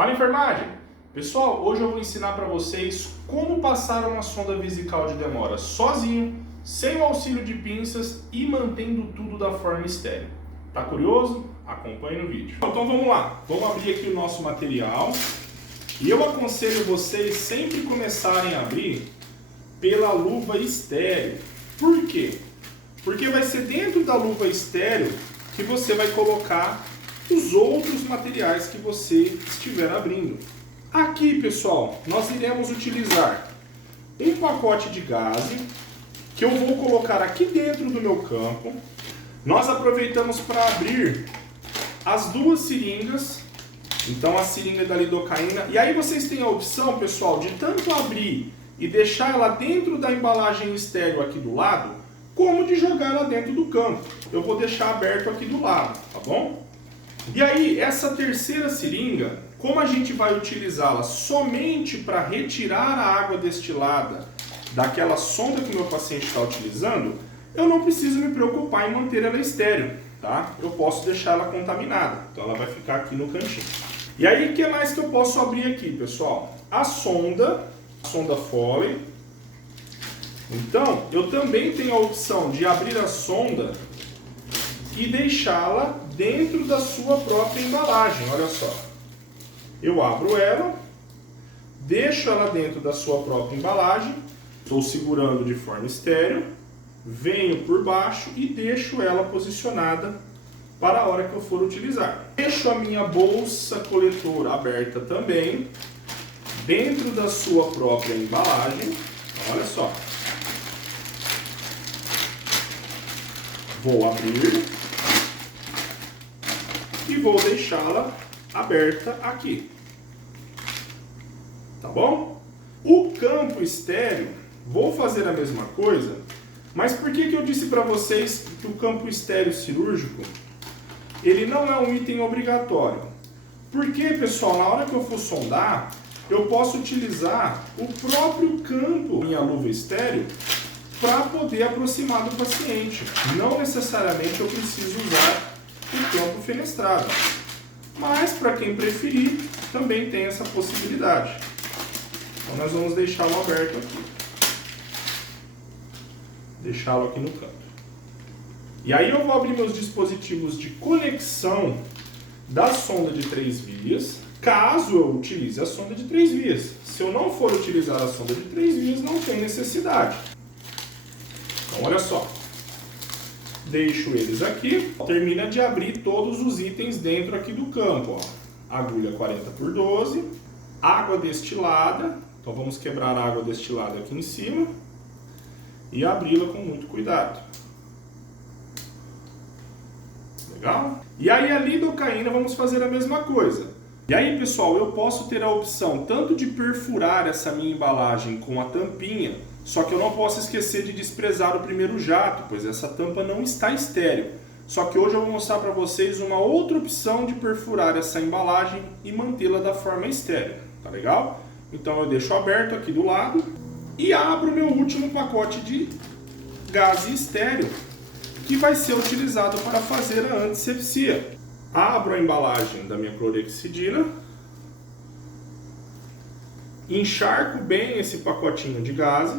Fala, enfermagem! Pessoal, hoje eu vou ensinar para vocês como passar uma sonda vesical de demora sozinho, sem o auxílio de pinças e mantendo tudo da forma estéril. Tá curioso? Acompanhe no vídeo. Então vamos lá, vamos abrir aqui o nosso material e eu aconselho vocês sempre começarem a abrir pela luva estéril. Por quê? Porque vai ser dentro da luva estéril que você vai colocar os outros materiais que você estiver abrindo. Aqui, pessoal, nós iremos utilizar um pacote de gaze que eu vou colocar aqui dentro do meu campo. Nós aproveitamos para abrir as duas seringas, então a seringa da lidocaína. E aí vocês têm a opção, pessoal, de tanto abrir e deixar ela dentro da embalagem estéril aqui do lado, como de jogar ela dentro do campo. Eu vou deixar aberto aqui do lado, tá bom? E aí, essa terceira seringa, como a gente vai utilizá-la somente para retirar a água destilada daquela sonda que o meu paciente está utilizando, eu não preciso me preocupar em manter ela estéril, tá? Eu posso deixar ela contaminada, então ela vai ficar aqui no cantinho. E aí, o que mais que eu posso abrir aqui, pessoal? A sonda Foley. Então, eu também tenho a opção de abrir a sonda e deixá-la dentro da sua própria embalagem. Olha só, eu abro ela, deixo ela dentro da sua própria embalagem, estou segurando de forma estéril, venho por baixo e deixo ela posicionada para a hora que eu for utilizar. Deixo a minha bolsa coletora aberta também, dentro da sua própria embalagem. Olha só, vou abrir e vou deixá-la aberta aqui, tá bom? O campo estéril, vou fazer a mesma coisa, mas por que eu disse para vocês que o campo estéril cirúrgico, ele não é um item obrigatório? Porque, pessoal, na hora que eu for sondar, eu posso utilizar o próprio campo, minha luva estéril, para poder aproximar do paciente. Não necessariamente eu preciso usar o campo fenestrado, mas para quem preferir, também tem essa possibilidade. Então nós vamos deixá-lo aberto aqui. Deixá-lo aqui no canto. E aí eu vou abrir meus dispositivos de conexão da sonda de 3 vias, caso eu utilize a sonda de 3 vias. Se eu não for utilizar a sonda de 3 vias, não tem necessidade. Então olha só, deixo eles aqui, termina de abrir todos os itens dentro aqui do campo. Ó. Agulha 40x12, água destilada, então vamos quebrar a água destilada aqui em cima e abri-la com muito cuidado. Legal? E aí a lidocaína vamos fazer a mesma coisa. E aí, pessoal, eu posso ter a opção tanto de perfurar essa minha embalagem com a tampinha, só que eu não posso esquecer de desprezar o primeiro jato, pois essa tampa não está estéril. Só que hoje eu vou mostrar para vocês uma outra opção de perfurar essa embalagem e mantê-la da forma estéril. Tá legal? Então eu deixo aberto aqui do lado e abro meu último pacote de gás estéril, que vai ser utilizado para fazer a antisepsia. Abro a embalagem da minha clorexidina, encharco bem esse pacotinho de gás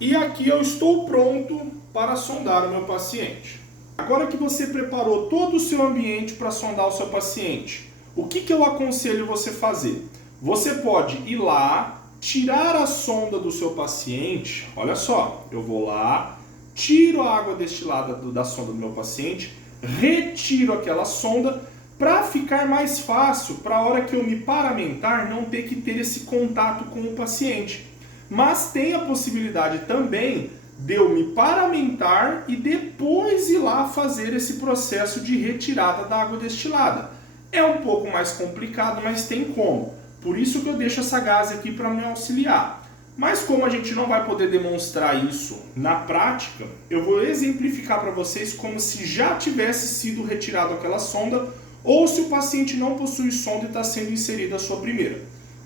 e aqui eu estou pronto para sondar o meu paciente. Agora que você preparou todo o seu ambiente para sondar o seu paciente, o que eu aconselho você fazer? Você pode ir lá, tirar a sonda do seu paciente. Olha só, eu vou lá, tiro a água destilada da sonda do meu paciente, retiro aquela sonda para ficar mais fácil, para a hora que eu me paramentar, não ter que ter esse contato com o paciente. Mas tem a possibilidade também de eu me paramentar e depois ir lá fazer esse processo de retirada da água destilada. É um pouco mais complicado, mas tem como. Por isso que eu deixo essa gaze aqui para me auxiliar. Mas como a gente não vai poder demonstrar isso na prática, eu vou exemplificar para vocês como se já tivesse sido retirado aquela sonda ou se o paciente não possui sonda e está sendo inserida a sua primeira.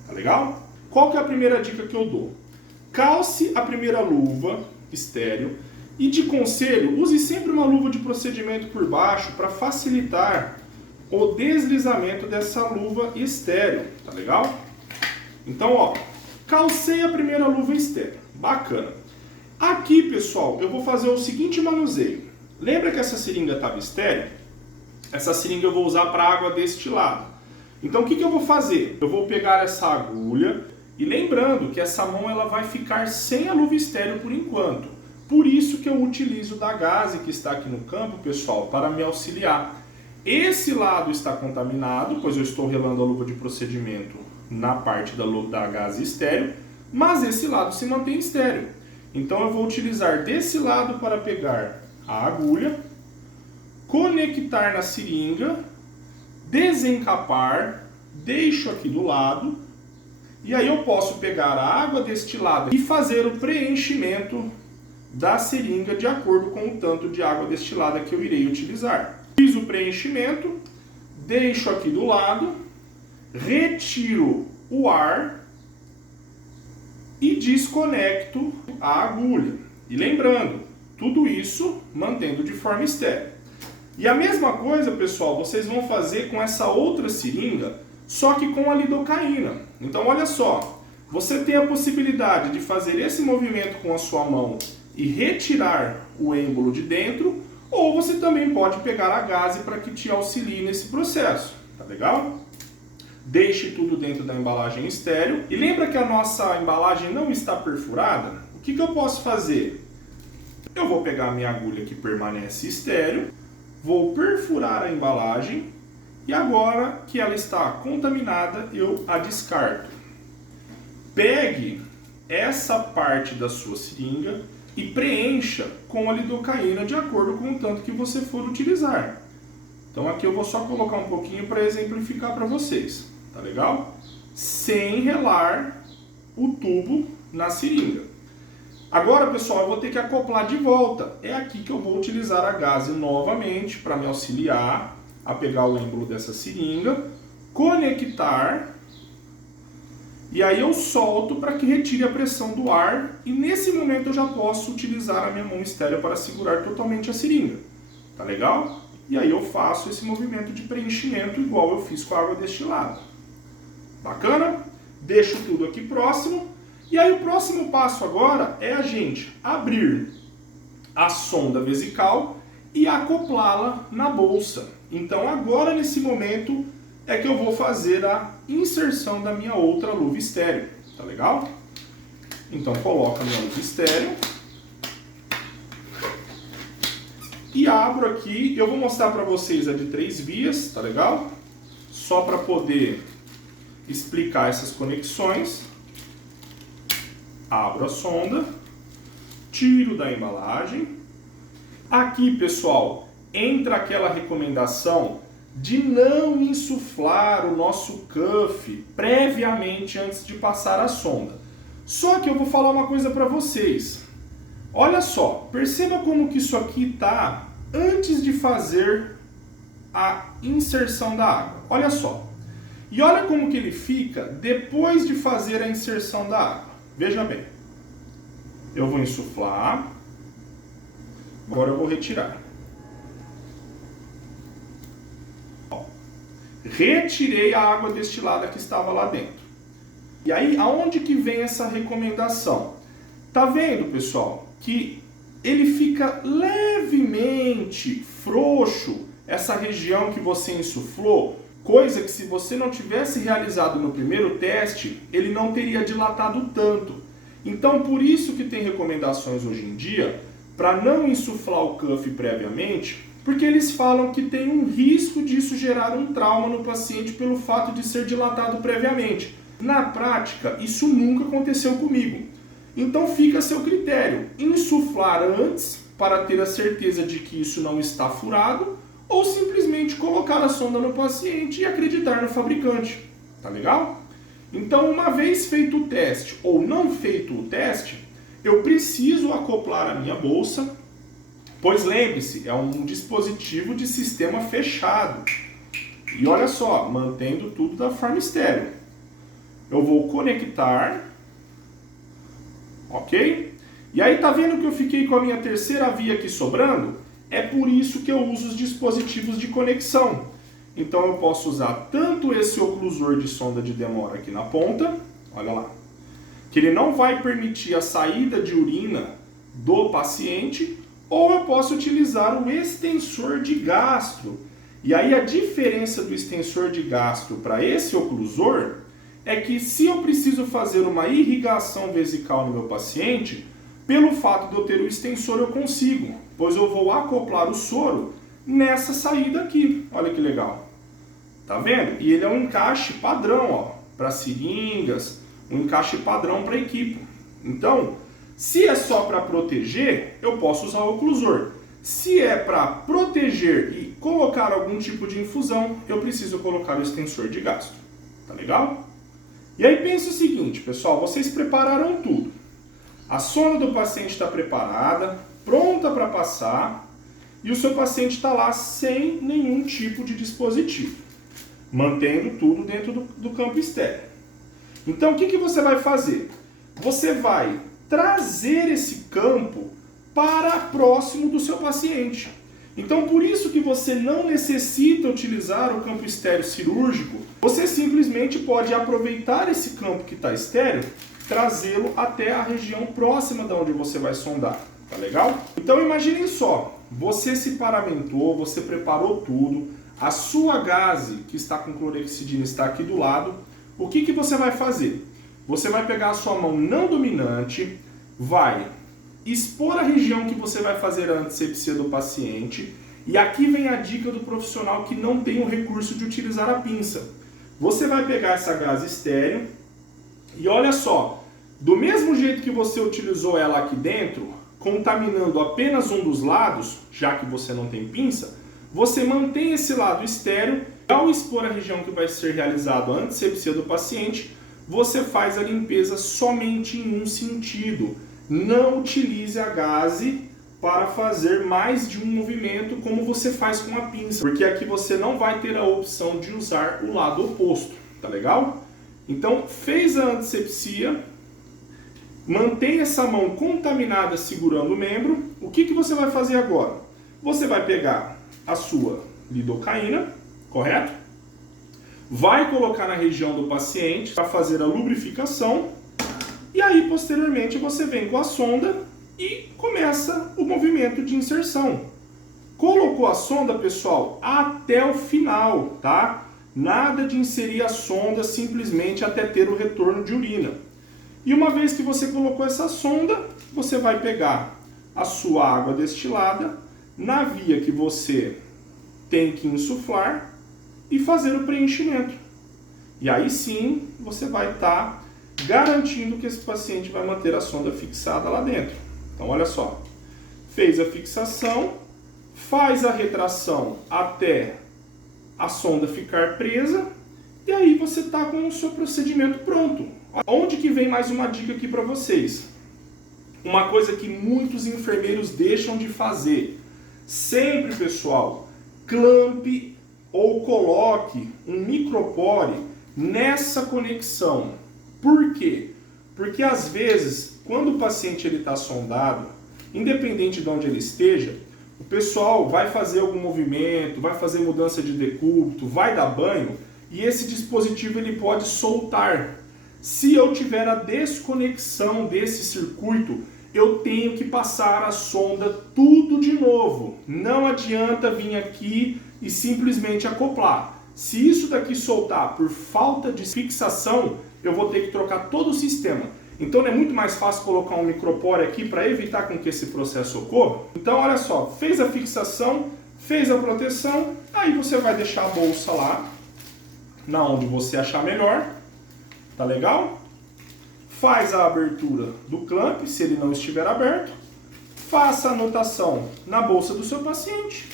Tá legal? Qual que é a primeira dica que eu dou? Calce a primeira luva estéril e de conselho, use sempre uma luva de procedimento por baixo para facilitar o deslizamento dessa luva estéreo, tá legal? Então, ó, calcei a primeira luva estéreo, bacana. Aqui, pessoal, eu vou fazer o seguinte manuseio. Lembra que essa seringa estava estéreo? Essa seringa eu vou usar para água destilada. Então, o que eu vou fazer? Eu vou pegar essa agulha e lembrando que essa mão ela vai ficar sem a luva estéreo por enquanto. Por isso que eu utilizo da gaze que está aqui no campo, pessoal, para me auxiliar. Esse lado está contaminado, pois eu estou relando a luva de procedimento na parte da gaze estéreo, mas esse lado se mantém estéreo. Então eu vou utilizar desse lado para pegar a agulha, conectar na seringa, desencapar, deixo aqui do lado, e aí eu posso pegar a água destilada e fazer o preenchimento da seringa de acordo com o tanto de água destilada que eu irei utilizar. Fiz o preenchimento, deixo aqui do lado, retiro o ar e desconecto a agulha. E lembrando, tudo isso mantendo de forma estéril. E a mesma coisa, pessoal, vocês vão fazer com essa outra seringa, só que com a lidocaína. Então, olha só, você tem a possibilidade de fazer esse movimento com a sua mão e retirar o êmbolo de dentro, ou você também pode pegar a gaze para que te auxilie nesse processo, tá legal? Deixe tudo dentro da embalagem estéreo. E lembra que a nossa embalagem não está perfurada? O que eu posso fazer? Eu vou pegar a minha agulha que permanece estéreo, vou perfurar a embalagem e agora que ela está contaminada, eu a descarto. Pegue essa parte da sua seringa e preencha com a lidocaína de acordo com o tanto que você for utilizar. Então aqui eu vou só colocar um pouquinho para exemplificar para vocês, tá legal? Sem relar o tubo na seringa. Agora, pessoal, eu vou ter que acoplar de volta. É aqui que eu vou utilizar a gaze novamente para me auxiliar a pegar o êmbolo dessa seringa, conectar, e aí eu solto para que retire a pressão do ar, e nesse momento eu já posso utilizar a minha mão estéreo para segurar totalmente a seringa. Tá legal? E aí eu faço esse movimento de preenchimento igual eu fiz com a água destilada. Bacana? Deixo tudo aqui próximo. E aí o próximo passo agora é a gente abrir a sonda vesical e acoplá-la na bolsa. Então agora nesse momento é que eu vou fazer a inserção da minha outra luva estéreo. Tá legal? Então coloco a minha luva estéreo. E abro aqui, eu vou mostrar para vocês a de 3 vias, tá legal? Só para poder explicar essas conexões. Abro a sonda, tiro da embalagem. Aqui, pessoal, entra aquela recomendação de não insuflar o nosso cuff previamente antes de passar a sonda. Só que eu vou falar uma coisa para vocês. Olha só, perceba como que isso aqui está antes de fazer a inserção da água. Olha só. E olha como que ele fica depois de fazer a inserção da água. Veja bem. Eu vou insuflar. Agora eu vou retirar. Ó, retirei a água destilada que estava lá dentro. E aí, aonde que vem essa recomendação? Tá vendo, pessoal, que ele fica levemente frouxo, essa região que você insuflou, coisa que se você não tivesse realizado no primeiro teste, ele não teria dilatado tanto. Então, por isso que tem recomendações hoje em dia para não insuflar o cuff previamente, porque eles falam que tem um risco disso gerar um trauma no paciente pelo fato de ser dilatado previamente. Na prática, isso nunca aconteceu comigo. Então fica a seu critério, insuflar antes para ter a certeza de que isso não está furado, ou simplesmente colocar a sonda no paciente e acreditar no fabricante. Tá legal? Então, uma vez feito o teste ou não feito o teste, eu preciso acoplar a minha bolsa, pois lembre-se, é um dispositivo de sistema fechado. E olha só, mantendo tudo da forma estéreo. Eu vou conectar, ok? E aí tá vendo que eu fiquei com a minha terceira via aqui sobrando? É por isso que eu uso os dispositivos de conexão. Então eu posso usar tanto esse oclusor de sonda de demora aqui na ponta, olha lá, que ele não vai permitir a saída de urina do paciente, ou eu posso utilizar o extensor de gastro. E aí a diferença do extensor de gastro para esse oclusor é que se eu preciso fazer uma irrigação vesical no meu paciente, pelo fato de eu ter o extensor eu consigo, pois eu vou acoplar o soro nessa saída aqui. Olha que legal. Tá vendo? E ele é um encaixe padrão, ó, para seringas, um encaixe padrão para equipe. Então, se é só para proteger, eu posso usar o oclusor. Se é para proteger e colocar algum tipo de infusão, eu preciso colocar o extensor de gastro. Tá legal? E aí pensa o seguinte, pessoal, vocês prepararam tudo. A sonda do paciente está preparada, pronta para passar, e o seu paciente está lá sem nenhum tipo de dispositivo, mantendo tudo dentro do campo estéril. Então o que você vai fazer? Você vai trazer esse campo para próximo do seu paciente. Então por isso que você não necessita utilizar o campo estéril cirúrgico, você simplesmente pode aproveitar esse campo que está estéril, trazê-lo até a região próxima de onde você vai sondar. Tá legal? Então imaginem só, você se paramentou, você preparou tudo, a sua gaze que está com clorexidina está aqui do lado. O que você vai fazer? Você vai pegar a sua mão não dominante, vai expor a região que você vai fazer a antisepsia do paciente, e aqui vem a dica do profissional que não tem o recurso de utilizar a pinça. Você vai pegar essa gaze estéril e olha só, do mesmo jeito que você utilizou ela aqui dentro, contaminando apenas um dos lados, já que você não tem pinça, você mantém esse lado estéril. Ao expor a região que vai ser realizada a antisepsia do paciente, você faz a limpeza somente em um sentido. Não utilize a gaze para fazer mais de um movimento como você faz com a pinça, porque aqui você não vai ter a opção de usar o lado oposto, tá legal? Então, fez a antisepsia, mantém essa mão contaminada segurando o membro. O que você vai fazer agora? Você vai pegar a sua lidocaína, correto? Vai colocar na região do paciente para fazer a lubrificação. E aí, posteriormente, você vem com a sonda e começa o movimento de inserção. Colocou a sonda, pessoal, até o final, tá? Nada de inserir a sonda simplesmente até ter o retorno de urina. E uma vez que você colocou essa sonda, você vai pegar a sua água destilada na via que você tem que insuflar e fazer o preenchimento. E aí sim, você vai estar garantindo que esse paciente vai manter a sonda fixada lá dentro. Então olha só, fez a fixação, faz a retração até a sonda ficar presa, e aí você está com o seu procedimento pronto. Onde que vem mais uma dica aqui para vocês? Uma coisa que muitos enfermeiros deixam de fazer. Sempre, pessoal, clampe ou coloque um micropore nessa conexão. Por quê? Porque às vezes, quando o paciente está sondado, independente de onde ele esteja, o pessoal vai fazer algum movimento, vai fazer mudança de decúbito, vai dar banho, e esse dispositivo ele pode soltar. Se eu tiver a desconexão desse circuito, eu tenho que passar a sonda tudo de novo. Não adianta vir aqui e simplesmente acoplar. Se isso daqui soltar por falta de fixação, eu vou ter que trocar todo o sistema. Então não é muito mais fácil colocar um micropore aqui para evitar com que esse processo ocorra? Então olha só, fez a fixação, fez a proteção, aí você vai deixar a bolsa lá, na onde você achar melhor, tá legal? Faz a abertura do clamp, se ele não estiver aberto, faça a anotação na bolsa do seu paciente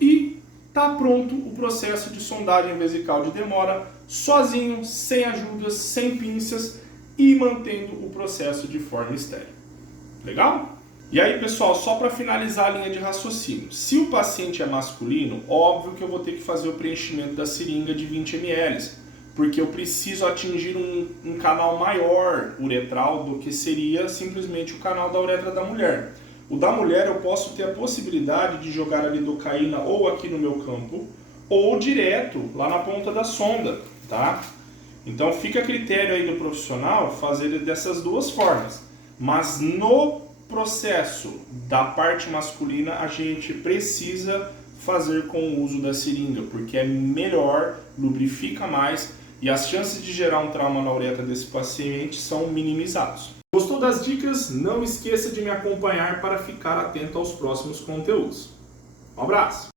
e tá pronto o processo de sondagem vesical de demora, sozinho, sem ajudas, sem pinças e mantendo o processo de forma estéril. Legal? E aí, pessoal, só para finalizar a linha de raciocínio. Se o paciente é masculino, óbvio que eu vou ter que fazer o preenchimento da seringa de 20 ml, porque eu preciso atingir um canal maior uretral do que seria simplesmente o canal da uretra da mulher. O da mulher eu posso ter a possibilidade de jogar a lidocaína ou aqui no meu campo, ou direto lá na ponta da sonda, tá? Então fica a critério aí do profissional fazer dessas duas formas, mas no processo da parte masculina a gente precisa fazer com o uso da seringa, porque é melhor, lubrifica mais e as chances de gerar um trauma na uretra desse paciente são minimizados. Gostou das dicas? Não esqueça de me acompanhar para ficar atento aos próximos conteúdos. Um abraço!